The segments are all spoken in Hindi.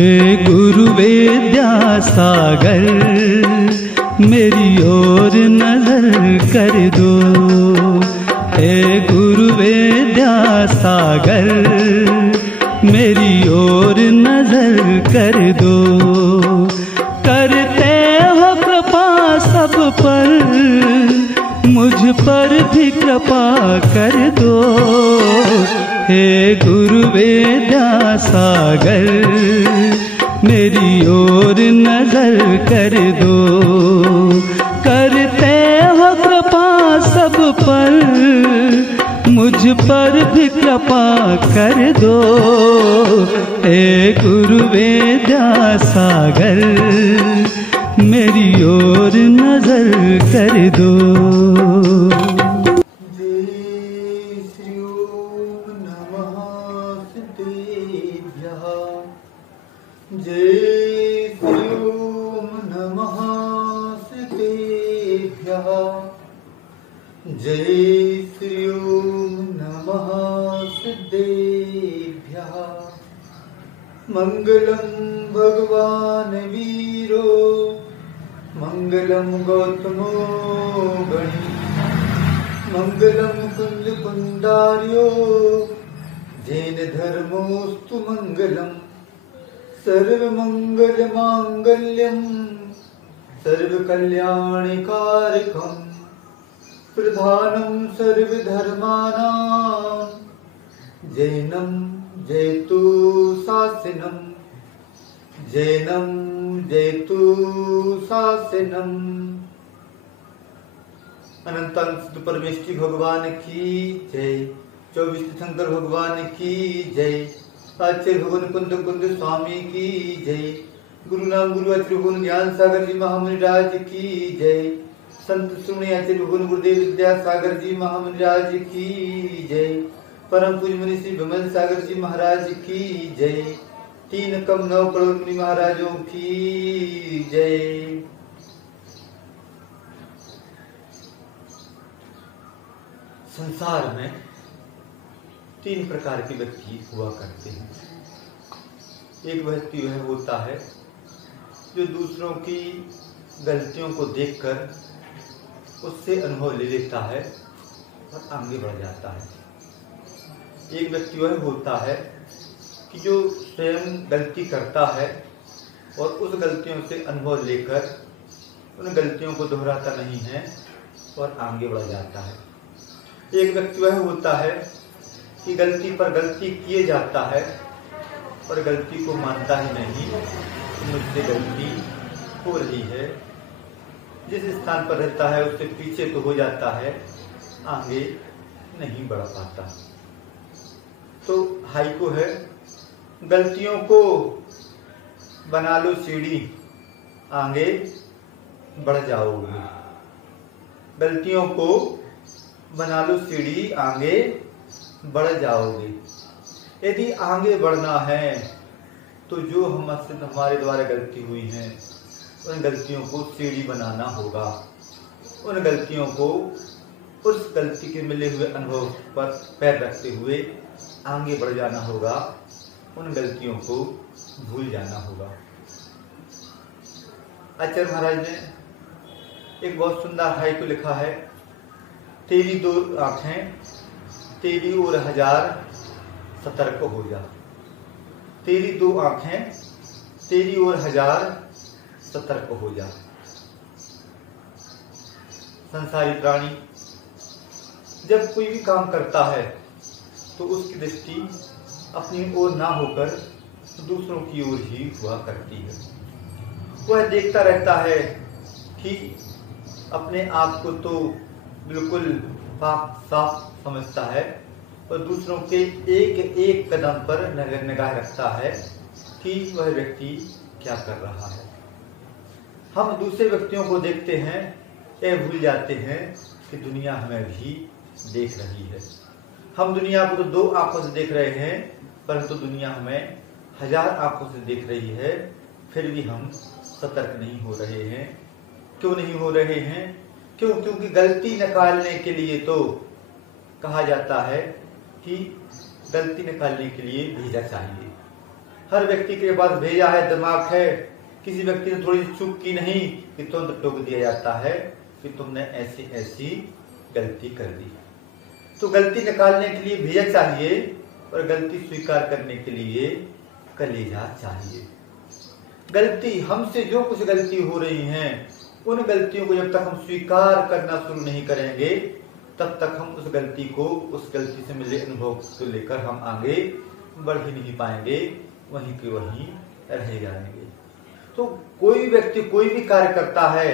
हे गुरु विद्यासागर मेरी ओर नजर कर दो। हे गुरु विद्यासागर मेरी ओर नजर कर दो। करते हो कृपा सब पर, मुझ पर भी कृपा कर दो। हे गुरु विद्यासागर मेरी ओर नजर कर दो। करते हो कृपा सब पर, मुझ पर भी कृपा कर दो। हे गुरु विद्यासागर मेरी ओर नजर कर दो। जय श्री ओम नमः सिद्धेभ्यः। जय श्री ओम नमः सिद्धेभ्यः। मंगलम भगवान वीरो मंगलम गौतमो गणी मंगलम कुंज कुंडार्यो जैन धर्मोस्तु मंगलम। सर्वमंगल मांगल्यम सर्वकल्याणकारकम प्रधानम सर्वधर्माणां जैनम जयतु शासनम। जैनम जयतु शासनम। अनंत सिद्ध परमेष्टि भगवान की जय। 24 तीर्थंकर भगवान की जय। आचार्य भगवान कुंद कुंद स्वामी की जय। गुरु नाम गुरु आचार्य भगवान ज्ञान सागर जी महामुनि राज की जय। संत सुने आचार्य भगवान गुरुदेव विद्यासागर जी महामुनि राज की जय। परम पूज्य मुनि श्री विमल सागर जी महाराज की जय। 3 कम 9 करोड़ मुनि महाराजों की जय। संसार में 3 प्रकार के व्यक्ति हुआ करते हैं। एक व्यक्ति वह होता है जो दूसरों की गलतियों को देखकर उससे अनुभव ले लेता है और आगे बढ़ जाता है। एक व्यक्ति वह होता है कि जो स्वयं गलती करता है और उस गलतियों से अनुभव लेकर उन गलतियों को दोहराता नहीं है और आगे बढ़ जाता है। एक व्यक्ति वह होता है कि गलती पर गलती किए जाता है और गलती को मानता ही नहीं कि मुझसे गलती हो रही है। जिस स्थान पर रहता है उससे पीछे तो हो जाता है, आगे नहीं बढ़ पाता। तो हाइको है, गलतियों को बना लो सीढ़ी, आगे बढ़ जाओगे। गलतियों को बना लो सीढ़ी, आगे बढ़ जाओगे। यदि आगे बढ़ना है तो जो हमारे द्वारा गलती हुई है उन गलतियों को सीढ़ी बनाना होगा। उन गलतियों को उस गलती के मिले हुए अनुभव पर पैर रखते हुए आगे बढ़ जाना होगा। उन गलतियों को भूल जाना होगा। आचार्य महाराज ने एक बहुत सुंदर हाइकु लिखा है। तेरी 2 आंखें तेरी ओर 1000 सतर्क हो जा। तेरी 2 आंखें तेरी ओर 1000 सतर्क हो जा। संसारी प्राणी जब कोई भी काम करता है तो उसकी दृष्टि अपनी ओर ना होकर दूसरों की ओर ही हुआ करती है। वह देखता रहता है कि अपने आप को तो बिल्कुल पाक साफ समझता है और दूसरों के एक एक कदम पर निगाह रखता है कि वह व्यक्ति क्या कर रहा है। हम दूसरे व्यक्तियों को देखते हैं, यह भूल जाते हैं कि दुनिया हमें भी देख रही है। हम दुनिया को तो 2 आंखों से देख रहे हैं, परंतु दुनिया हमें 1000 आंखों से देख रही है। फिर भी हम सतर्क नहीं हो रहे हैं। क्यों नहीं हो रहे हैं? क्योंकि गलती निकालने के लिए तो कहा जाता है कि गलती निकालने के लिए भेजा चाहिए। हर व्यक्ति के पास भेजा है, दिमाग है। किसी व्यक्ति ने थोड़ी चूक की नहीं कि तुरंत टोक दिया जाता है कि तुमने ऐसी ऐसी गलती कर दी। तो गलती निकालने के लिए भेजा चाहिए और गलती स्वीकार करने के लिए कलेजा चाहिए। गलती, हमसे जो कुछ गलती हो रही हैं, उन गलतियों को जब तक हम स्वीकार करना शुरू नहीं करेंगे तब तक हम उस गलती से मिले अनुभव को लेकर हम आगे बढ़ ही नहीं पाएंगे, वहीं के वहीं रह जाएंगे। तो कोई व्यक्ति कोई भी कार्य करता है,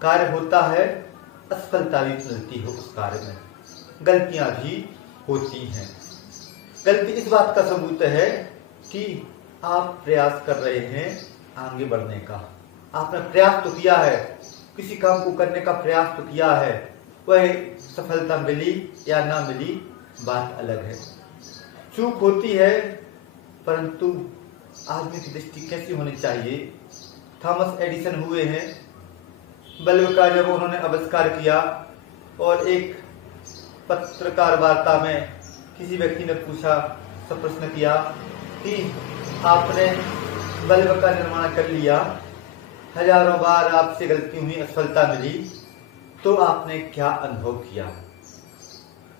कार्य होता है, असफलता भी मिलती है उस कार्य में, गलतियां भी होती हैं। गलती इस बात का सबूत है कि आप प्रयास कर रहे हैं आगे बढ़ने का। आपने प्रयास तो किया है, किसी काम को करने का प्रयास तो किया है, वह सफलता मिली या ना मिली बात अलग है। चूक होती है, परंतु आदमी की दृष्टि कैसी होनी चाहिए। थॉमस एडिसन हुए हैं, बल्ब का जब उन्होंने आविष्कार किया और एक पत्रकार वार्ता में किसी व्यक्ति ने पूछा, सब प्रश्न किया कि आपने बल्ब का निर्माण कर लिया, हजारों बार आपसे गलती हुई, असफलता मिली, तो आपने क्या अनुभव किया।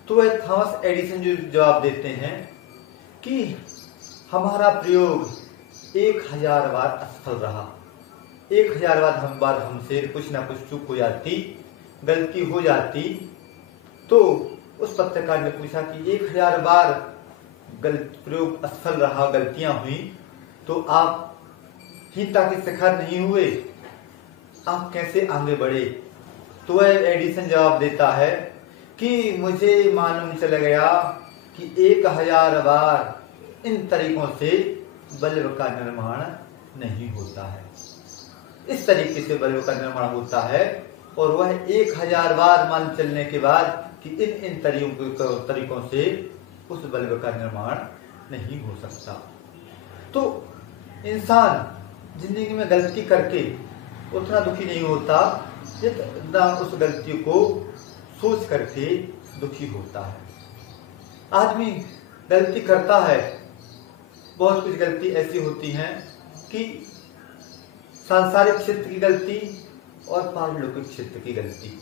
तो वह थॉमस एडिसन जो जवाब देते हैं कि हमारा प्रयोग 1000 बार असफल रहा। 1000 बार हमसे कुछ ना कुछ चूक हो जाती, गलती हो जाती। तो उस पत्रकार ने पूछा कि 1000 बार प्रयोग असफल रहा, गलतियां हुई, तो आप हिंता के शिकार नहीं हुए, आप कैसे आगे बढ़े। तो वह एडिसन जवाब देता है कि मुझे मालूम चल गया कि 1000 बार इन तरीकों से बल्ब का निर्माण नहीं होता है। इस तरीके से बल्ब का निर्माण होता है और वह 1000 बार मान चलने के बाद कि इन तरीकों से उस बल्ब का निर्माण नहीं हो सकता। तो इंसान जिंदगी में गलती करके उतना दुखी नहीं होता जितना उस गलती को सोच करके दुखी होता है। आदमी गलती करता है, बहुत कुछ गलती ऐसी होती हैं कि सांसारिक क्षेत्र की गलती और पारलौकिक क्षेत्र की गलती।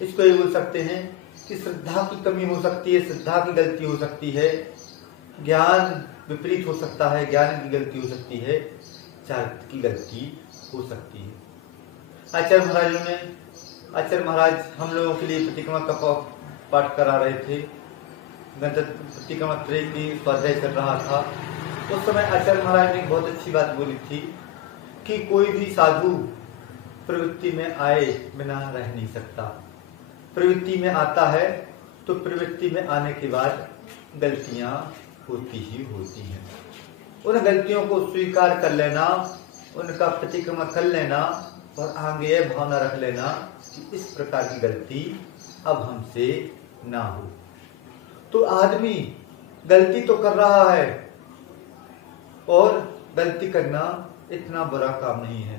इसको ये बोल सकते हैं कि श्रद्धा की कमी हो सकती है, श्रद्धा की गलती हो सकती है, ज्ञान विपरीत हो सकता है, ज्ञान की गलती हो सकती है, चारित्र की गलती हो सकती है। आचार्य महाराज हम लोगों के लिए प्रतिक्रमण का पाठ करा रहे थे। प्रतिक्रमण त्रय की स्वाध्याय चल रहा था। उस समय आचार्य महाराज ने बहुत अच्छी बात बोली थी कि कोई भी साधु प्रवृत्ति में आए बिना रह नहीं सकता। प्रवृत्ति में आता है तो प्रवृत्ति में आने के बाद गलतियां होती ही होती हैं। उन गलतियों को स्वीकार कर लेना, उनका प्रतिक्रमण कर लेना और आगे यह भावना रख लेना कि इस प्रकार की गलती अब हमसे ना हो। तो आदमी गलती तो कर रहा है और गलती करना इतना बुरा काम नहीं है,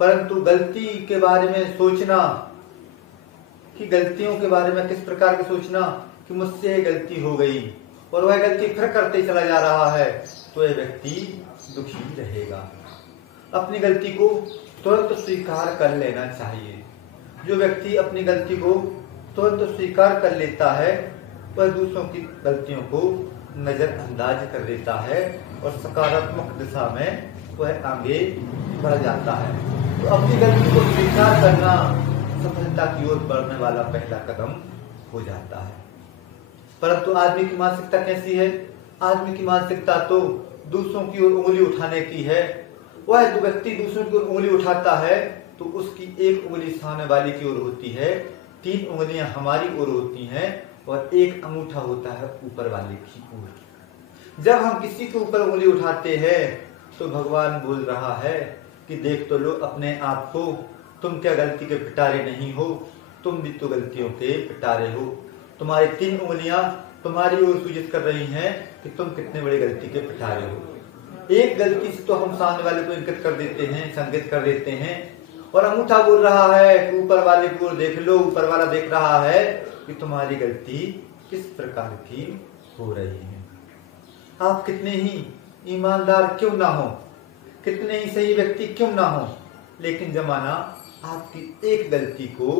परंतु गलती के बारे में सोचना कि गलतियों के बारे में किस प्रकार की सोचना कि मुझसे गलती हो गई और वह गलती फिर करते चला जा रहा है, तो यह व्यक्ति दुखी रहेगा। अपनी गलती को तुरंत स्वीकार कर लेना चाहिए। जो व्यक्ति अपनी गलती को तुरंत स्वीकार कर लेता है वह दूसरों की गलतियों को नजरअंदाज कर देता है और सकारात्मक दिशा में वह आगे बढ़ जाता है। तो अपनी गलती को स्वीकार करना सफलता की ओर बढ़ने वाला पहला कदम हो जाता है। परंतु आदमी की मानसिकता कैसी है? आदमी की मानसिकता तो दूसरों की ओर उंगली उठाने की है। वह जो व्यक्ति दूसरों की ओर उंगली उठाता है तो उसकी एक उंगली सामने वाले की ओर होती है, 3 उंगलियां हमारी ओर होती हैं और एक अंगूठा होता है ऊपर वाले की ओर। जब हम किसी के ऊपर उंगली उठाते हैं तो भगवान बोल रहा है कि देख तो लो अपने आप को, तुम क्या गलती के पिटारे नहीं हो, तुम भी तो गलतियों के पिटारे हो। तुम्हारी 3 उंगलियां तुम्हारी ओर सूचित कर रही हैं कि तुम कितने बड़े गलती के पिटारे हो। एक गलती से तो हम सामने वाले को इंगित कर देते हैं, संकेत कर देते हैं और अंगूठा बोल रहा है कि ऊपर वाले को देख लो, ऊपर वाला देख रहा है कि तुम्हारी गलती किस प्रकार की हो रही है। आप कितने ही ईमानदार क्यों ना हो, कितने ही सही व्यक्ति क्यों ना हो, लेकिन जमाना आपकी एक गलती को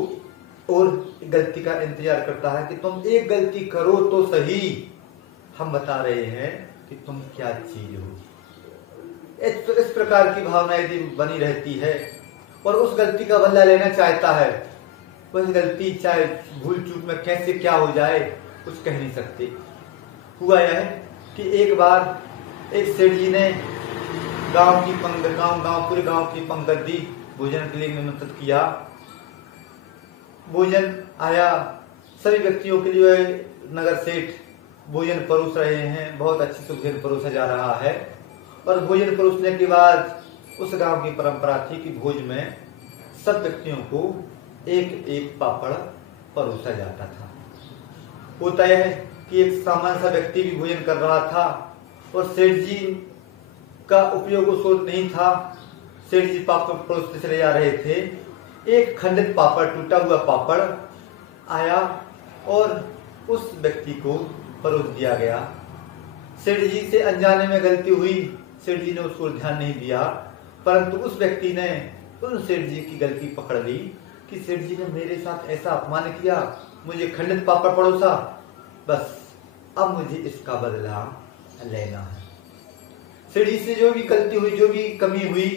और गलती का इंतजार करता है कि तुम एक गलती करो तो सही। हम बता रहे हैं कि तुम क्या चीज हो। इस प्रकार की भावना यदि बनी रहती है और उस गलती का बदला लेना चाहता है, वह गलती चाहे भूल चूक में कैसे क्या हो जाए कुछ कह नहीं सकते। हुआ यह है कि एक बार एक सेठ जी ने पूरे गांव की पंगत दी, भोजन के लिए निमंत्रित किया। भोजन आया, सभी व्यक्तियों के लिए नगर सेठ भोजन परोस रहे हैं, बहुत अच्छे से भोजन परोसा जा रहा है। और भोजन परोसने के बाद उस गांव की परंपरा थी कि भोज में सब व्यक्तियों को एक एक पापड़ परोसा जाता था। होता यह है कि एक सामान्य सा व्यक्ति भी भोजन कर रहा था और सेठ जी का उपयोग उसको नहीं था। सेठ जी पापड़ परोसते चले जा रहे थे। एक खंडित पापड़, टूटा हुआ पापड़ आया और उस व्यक्ति को परोस दिया गया। सेठ जी से अनजाने में गलती हुई, सेठ जी ने उसको ध्यान नहीं दिया, परंतु उस व्यक्ति ने उन सेठ जी की गलती पकड़ ली कि सेठ जी ने मेरे साथ ऐसा अपमान किया, मुझे खंडित पापड़ परोसा, बस अब मुझे इसका बदला लेना है। सेठ जी से जो भी गलती हुई, जो भी कमी हुई,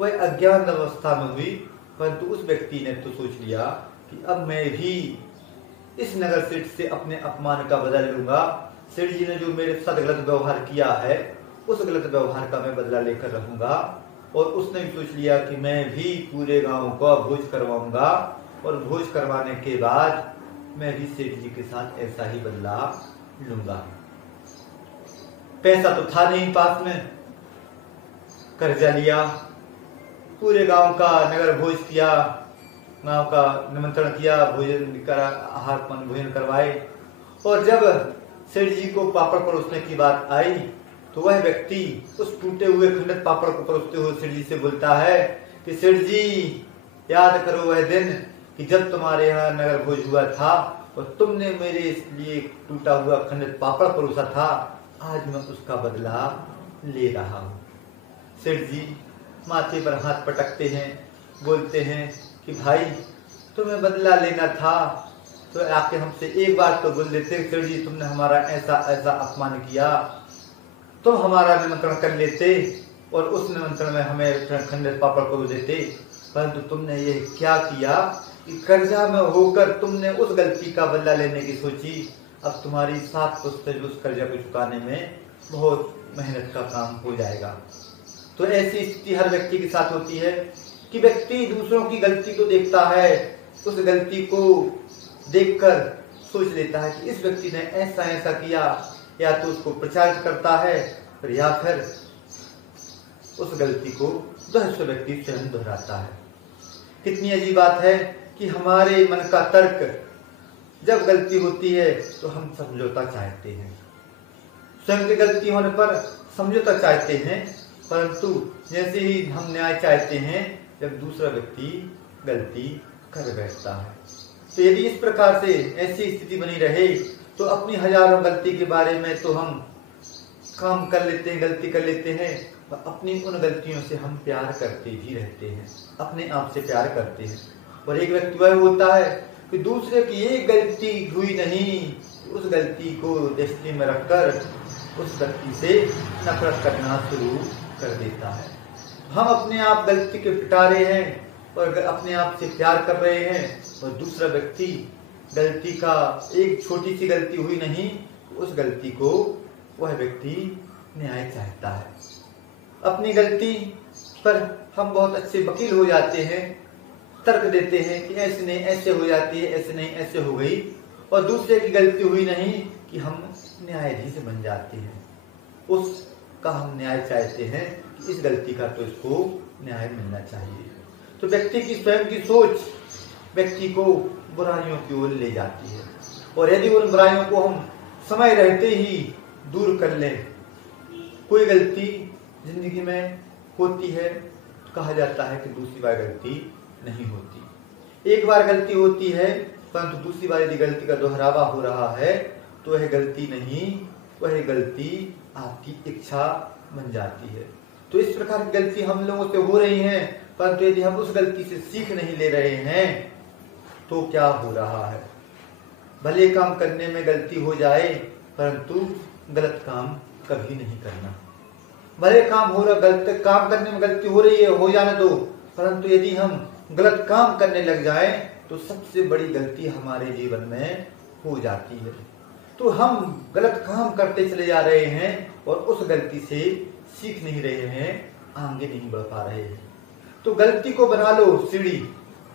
वह अज्ञान अवस्था में हुई, परंतु उस व्यक्ति ने तो सोच लिया कि अब मैं भी इस नगर सेठ से अपने अपमान का बदला लूंगा। सेठ जी ने जो मेरे साथ गलत व्यवहार किया है, उस गलत व्यवहार का मैं बदला लेकर रहूंगा। और उसने भी सोच लिया कि मैं भी पूरे गांव को भोज करवाऊंगा और भोज करवाने के बाद मैं भी सेठ जी के साथ ऐसा ही बदला लूंगा। पैसा तो था नहीं पास में, कर्जा लिया, पूरे गांव का नगर भोज किया, गांव का निमंत्रण किया, भोजन करा, आहार पान भोजन करवाए। और जब सेठ जी को पापड़ परोसने की बात आई तो वह व्यक्ति उस टूटे हुए खंडित पापड़ को परोसते हुए सेठ जी से बोलता है कि सेठ जी, याद करो वह दिन कि जब तुम्हारे यहाँ नगर भोज हुआ था और तुमने मेरे लिए टूटा हुआ खंडित पापड़ परोसा था, आज मैं उसका बदला ले रहा हूँ। सेठ जी माथे पर हाथ पटकते हैं, बोलते हैं कि भाई तुम्हें बदला लेना था तो आके हमसे एक बार तो बोल देते, सेठ जी तुमने हमारा ऐसा ऐसा अपमान किया, तुम हमारा निमंत्रण कर लेते और उस निमंत्रण में हमें खंडित पापड़ परोस देते, परंतु तुमने ये क्या किया कि कर्जा में होकर तुमने उस गलती का बदला लेने की सोची। अब तुम्हारी 7 पुश्तें उस कर्जा को चुकाने में बहुत मेहनत का काम हो जाएगा। तो ऐसी स्थिति हर व्यक्ति के साथ होती है कि व्यक्ति दूसरों की गलती को देखता है, उस गलती को देखकर सोच लेता है कि इस व्यक्ति ने ऐसा ऐसा किया, या तो उसको प्रचारित करता है और या फिर उस गलती को दूसरे व्यक्ति स्वयं दोहराता है। कितनी अजीब बात है कि हमारे मन का तर्क जब गलती होती है तो हम समझौता चाहते हैं, स्वयं की गलती होने पर समझौता चाहते हैं, परंतु जैसे ही हम न्याय चाहते हैं जब दूसरा व्यक्ति गलती कर बैठता है। तो यदि इस प्रकार से ऐसी स्थिति बनी रहे तो अपनी हजारों गलती के बारे में तो हम काम कर लेते हैं, गलती कर लेते हैं, और अपनी उन गलतियों से हम प्यार करते भी रहते हैं, अपने आप से प्यार करते हैं। और एक व्यक्ति वह होता है कि दूसरे की एक गलती हुई नहीं, उस गलती को दृष्टि में रखकर उस व्यक्ति से नफरत करना शुरू कर देता है। हम अपने आप गलती के पिटारे हैं और अपने आप से प्यार कर रहे हैं, और दूसरा व्यक्ति गलती का एक छोटी सी गलती हुई नहीं, उस गलती को वह व्यक्ति न्याय चाहता है। अपनी गलती पर हम बहुत अच्छे वकील हो जाते हैं, तर्क देते हैं कि ऐसे नहीं ऐसे हो जाती है, ऐसे नहीं ऐसे हो गई, और दूसरे की गलती हुई नहीं कि हम न्यायाधीश बन जाते हैं, उसका हम न्याय चाहते हैं कि इस गलती का तो इसको न्याय मिलना चाहिए। तो व्यक्ति की स्वयं की सोच व्यक्ति को बुराइयों की ओर ले जाती है, और यदि उन बुराइयों को हम समय रहते ही दूर कर लें, कोई गलती जिंदगी में होती है तो कहा जाता है कि दूसरी बार गलती नहीं होती। एक बार गलती होती है, परंतु दूसरी बार यदि गलती का दोहरावा हो रहा है तो वह गलती नहीं, वह गलती आपकी इच्छा बन जाती है। तो इस प्रकार की गलती हम लोगों से हो रही है, परंतु यदि हम उस गलती से सीख नहीं ले रहे हैं तो क्या हो रहा है? भले काम करने में गलती हो जाए परंतु गलत काम कभी नहीं करना। भले गलत काम करने में गलती हो रही है, हो जाने दो, परंतु यदि हम गलत काम करने लग जाए तो सबसे बड़ी गलती हमारे जीवन में हो जाती है। तो हम गलत काम करते चले जा रहे हैं और उस गलती से सीख नहीं रहे हैं, आगे नहीं बढ़ पा रहे हैं। तो गलती को बना लो सीढ़ी,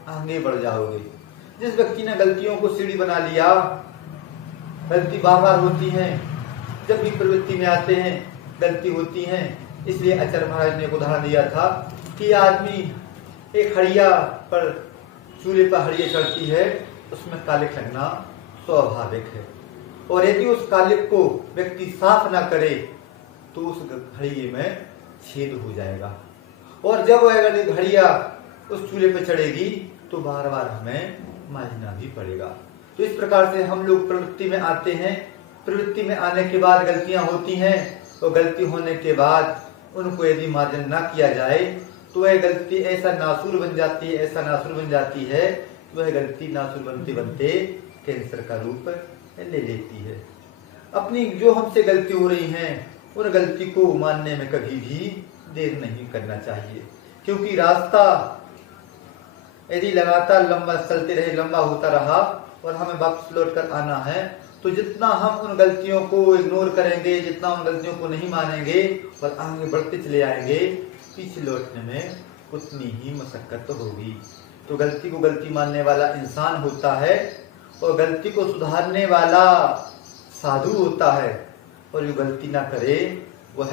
आगे बढ़ जाओगे। जिस व्यक्ति ने गलतियों को सीढ़ी बना लिया, गलती बार बार होती है, जब भी प्रवृत्ति में आते हैं गलती होती है। इसलिए आचार्य महाराज ने एक उदाहरण दिया था कि आदमी एक हड़िया पर, चूल्हे पर हड़िया चढ़ती है, उसमें कालिक लगना स्वाभाविक है, और यदि उस कालिक को व्यक्ति साफ ना करे तो उस हड़िये में छेद हो जाएगा, और जब वह हड़िया उस चूल्हे पर चढ़ेगी तो बार बार हमें मांजना भी पड़ेगा। तो इस प्रकार से हम लोग प्रवृत्ति में आते हैं, प्रवृत्ति में आने के बाद गलतियां होती हैं, और गलती होने के बाद उनको यदि मार्जन ना किया जाए तो वह गलती ऐसा नासूर बन जाती है, ऐसा नासूर बन जाती है, वह गलती नासूर बनते बनते कैंसर का रूप ले लेती है। अपनी जो हमसे गलती हो रही है उन गलती को मानने में कभी भी देर नहीं करना चाहिए, क्योंकि रास्ता यदि लगातार लंबा चलते रहे, लंबा होता रहा और हमें वापस लौट कर आना है, तो जितना हम उन गलतियों को इग्नोर करेंगे, जितना उन गलतियों को नहीं मानेंगे और आगे बढ़ते चले आएंगे, पीछे लौटने में उतनी ही मशक्कत होगी। तो गलती को गलती मानने वाला इंसान होता है और गलती को सुधारने वाला साधु होता है, और जो गलती ना करे वह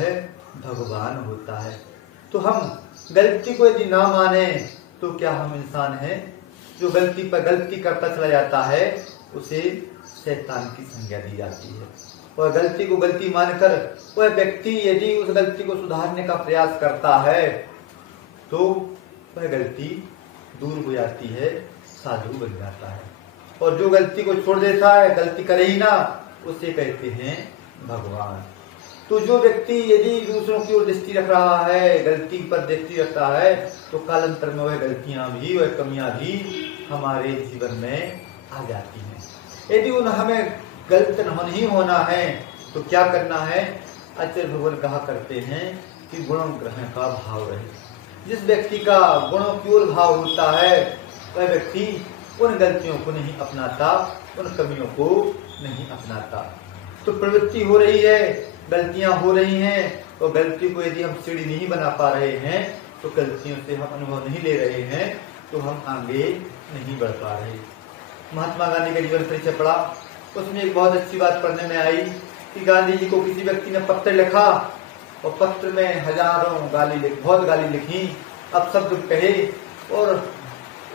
भगवान होता है। तो हम गलती को यदि ना माने तो क्या हम इंसान हैं? जो गलती पर गलती करता चला जाता है उसे शैतान की संज्ञा दी जाती है, और गलती को गलती मानकर वह व्यक्ति यदि उस गलती को सुधारने का प्रयास करता है तो वह गलती दूर हो जाती है, साधु बन जाता है। और जो गलती को छोड़ देता है, गलती करे ही ना, उसे कहते हैं भगवान। तो जो व्यक्ति यदि दूसरों की ओर दृष्टि रख रहा है, गलती पर दृष्टि रखता है, तो कालांतर में वह गलतियां भी, वह कमियां भी हमारे जीवन में आ जाती हैं। यदि उन हमें गलत नहीं होना है तो क्या करना है? आचार्य भगवान कहा करते हैं कि गुणों ग्रहण का भाव रहे। जिस व्यक्ति का गुणों की ओर भाव होता है वह व्यक्ति उन गलतियों को नहीं अपनाता, उन कमियों को नहीं अपनाता। तो प्रवृत्ति हो रही है, गलतियां हो रही हैं, और गलती को यदि हम सीढ़ी नहीं बना पा रहे हैं, तो गलतियों से हम अनुभव नहीं ले रहे हैं, तो हम आगे नहीं बढ़ पा रहे। महात्मा गांधी का जीवन परिचय पढ़ा, उसमें एक बहुत अच्छी बात पढ़ने में आई कि गांधी जी को किसी व्यक्ति ने पत्र लिखा और पत्र में हजारों बहुत गाली लिखी, अब शब्द कहे, और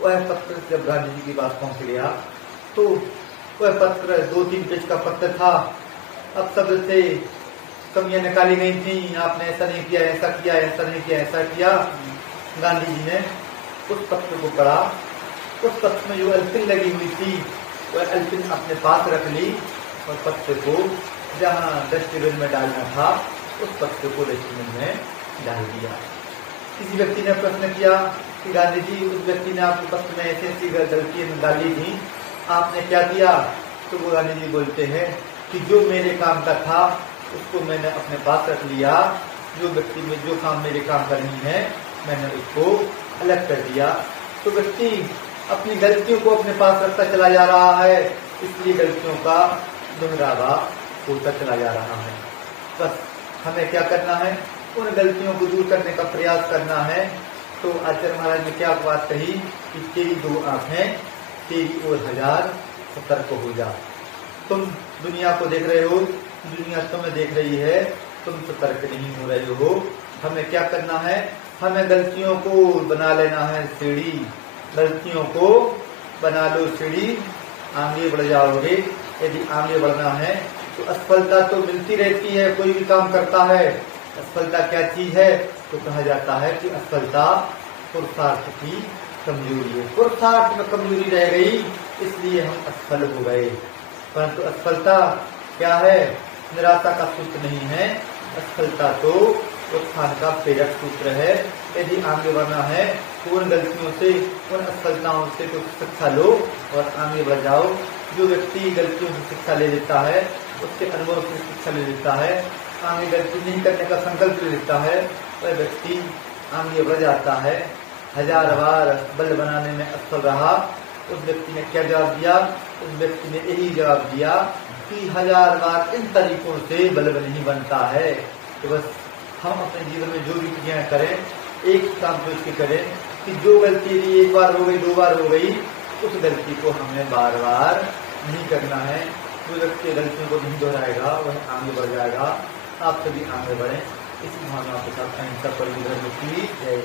वह पत्र जब गांधी जी के पास पहुंच गया तो वह पत्र 2-3 पेज का पत्र था। अब शब्द से कमियां निकाली गई थी, आपने ऐसा नहीं किया, ऐसा किया, ऐसा नहीं किया, ऐसा किया। गांधी जी ने उस पत्र को पढ़ा, उस पत्र में जो अल्पिन लगी हुई थी वह अल्पिन अपने पास रख ली, और पत्र को जहाँ डस्टबिन में डालना था उस पत्र को डस्टबिन में डाल दिया। किसी व्यक्ति ने प्रश्न किया कि गांधी जी, उस व्यक्ति ने आपके पत्र में ऐसी ऐसी गलती डाली थी, आपने क्या किया? तो वो गांधी जी बोलते हैं कि जो मेरे काम का था उसको मैंने अपने पास रख लिया, जो व्यक्ति में जो काम मेरे काम करनी है मैंने उसको अलग कर दिया। तो व्यक्ति अपनी गलतियों को अपने पास रखता चला जा रहा है, इसलिए गलतियों का दोहरावा होता चला जा रहा है। बस हमें क्या करना है? उन गलतियों को दूर करने का प्रयास करना है। तो आचार्य महाराज ने क्या बात कही कि तेरी 2 आंखें तेरी ओर 1000 सतर्क हो जा। तुम दुनिया को देख रहे हो, दुनिया तुम्हें देख रही है, तुम सतर्क नहीं हो रहे हो। हमें क्या करना है? हमें गलतियों को बना लेना है सीढ़ी, गलतियों को बना लो सीढ़ी, आगे बढ़ जाओगे। यदि आगे बढ़ना है तो असफलता तो मिलती रहती है, कोई भी काम करता है। असफलता क्या चीज है? तो कहा जाता है कि असफलता पुरुषार्थ की कमजोरी है। पुरुषार्थ में कमजोरी रह गई, इसलिए हम असफल हो गए। परंतु असफलता क्या है? निराशा का सूत्र नहीं है। असफलता तो उत्थान का प्रेरक सूत्र है। यदि आगे बढ़ना है तो उन गलतियों से, उन असफलताओं से कुछ शिक्षा लो और आगे बढ़ जाओ। जो व्यक्ति गलतियों से शिक्षा ले लेता है, उसके अनुभव से शिक्षा ले लेता है, आगे गलती नहीं करने का संकल्प ले लेता है, वह व्यक्ति आगे बढ़ जाता है। 1000 बार बल बनाने में असफल रहा, उस व्यक्ति ने क्या जवाब दिया? उस व्यक्ति ने यही जवाब दिया कि 1000 बार इन तरीकों से बल नहीं बनता है। तो बस हम अपने जीवन में जो भी क्रियाएं करें, एक काम सोच के करें कि जो गलती यदि 1 बार हो गई, 2 बार हो गई, उस गलती को हमें बार बार नहीं करना है। जो व्यक्ति गलतियों को नहीं दोहराएगा वह आगे बढ़ जाएगा। आप सभी आगे बढ़ें, इसी भावना के साथ अहिंसा पर विजय की जय।